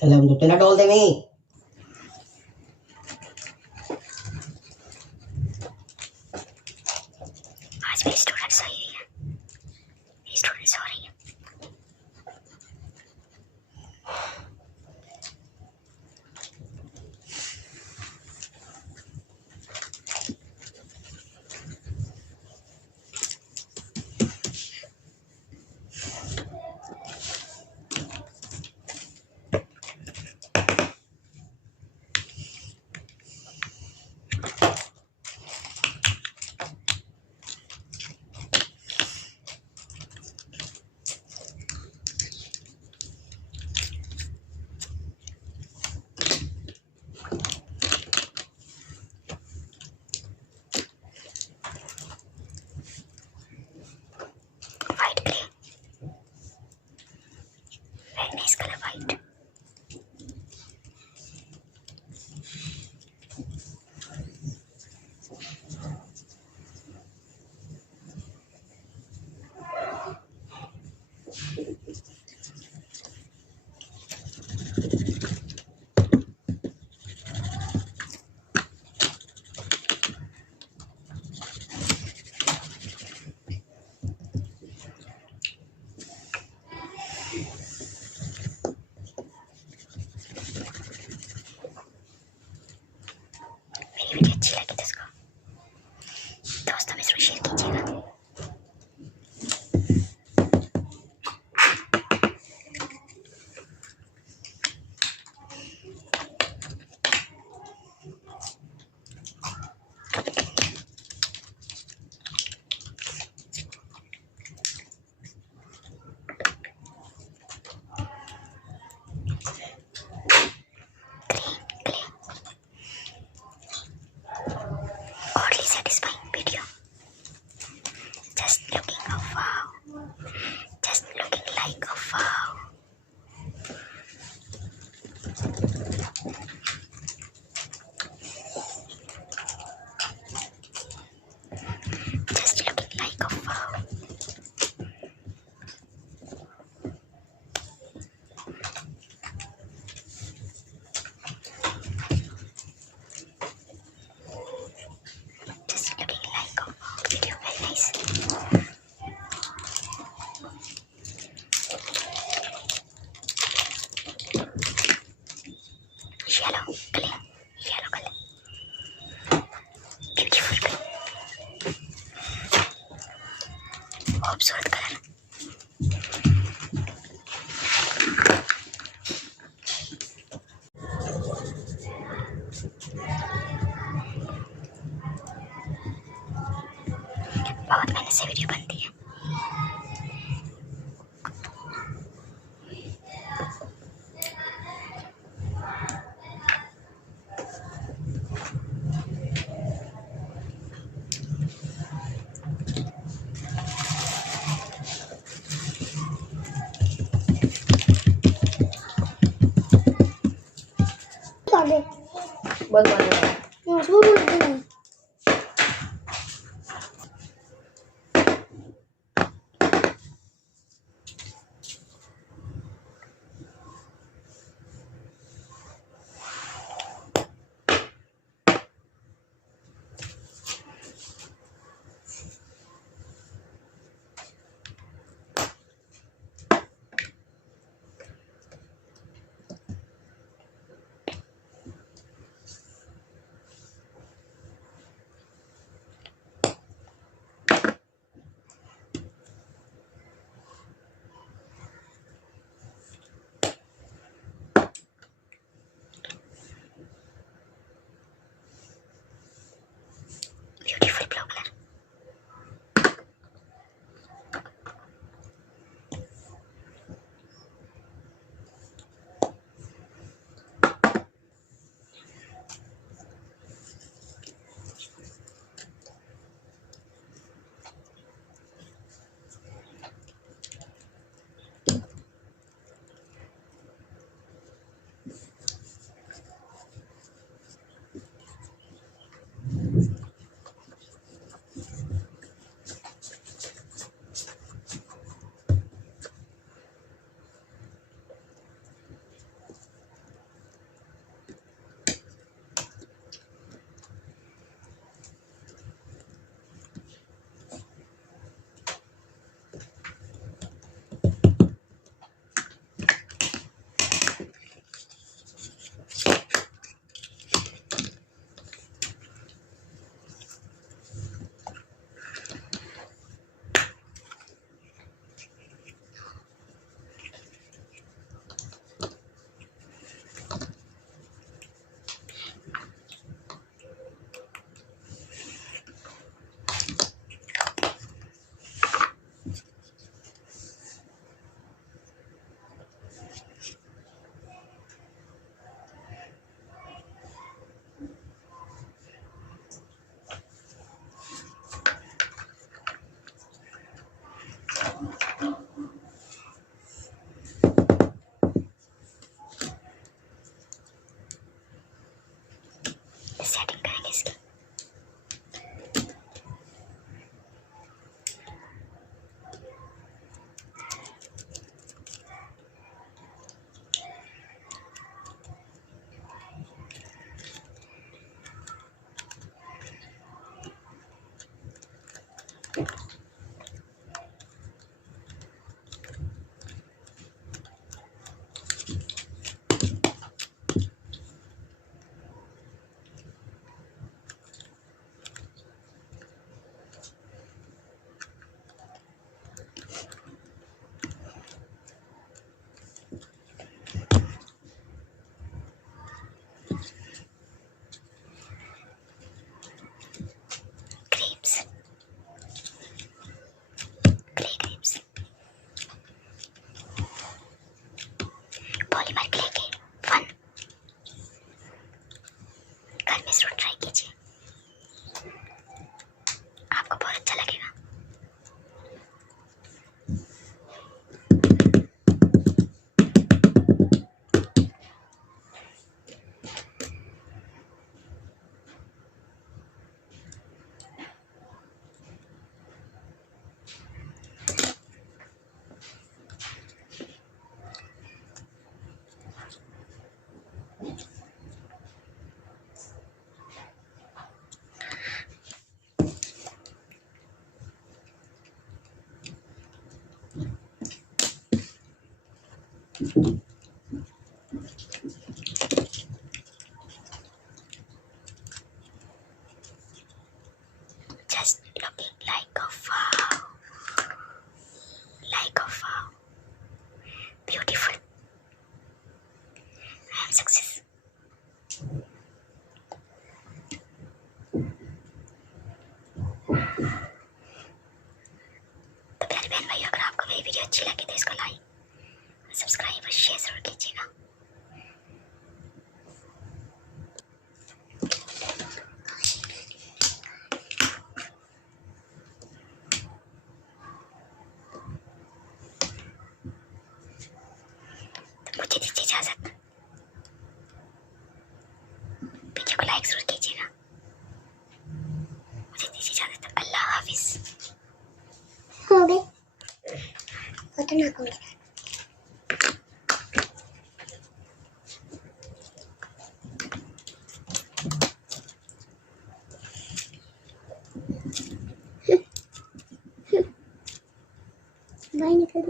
Alam mo, tinadol din eh. आज मेरी student so रही है, मेरी स्टूडेंट सो रही है। White grey, very nice colour white. मेरी वीडियो अच्छी लगी तो इसको दोस्तों में जरूर शेयर कीजिएगा। Oddly satisfying video. Just looking a wow. Just looking like a wow. Just looking like a wow. Just looking like a wow. Video very nice. Yellow, clean, yellow color. Beautiful color. खूबसूरत colour. बहुत मेहनत से video बनती है। Buat mana? Mas, bubur. Just looking like a wow. Like a wow. Beautiful. I am success. तो प्यारे बहन भाई, अगर आपको मेरी वीडियो अच्छी लगे तो इसको लाइक सब्सक्राइब और शेयर जरूर कीजिएगा। तो मुझे दीजिए इजाजत, वीडियो को लाइक जरूर कीजिएगा। मुझे दीजिए इजाजत, अल्लाह हाफिज। हो गए खतरनाक हो गया। बाहर निकल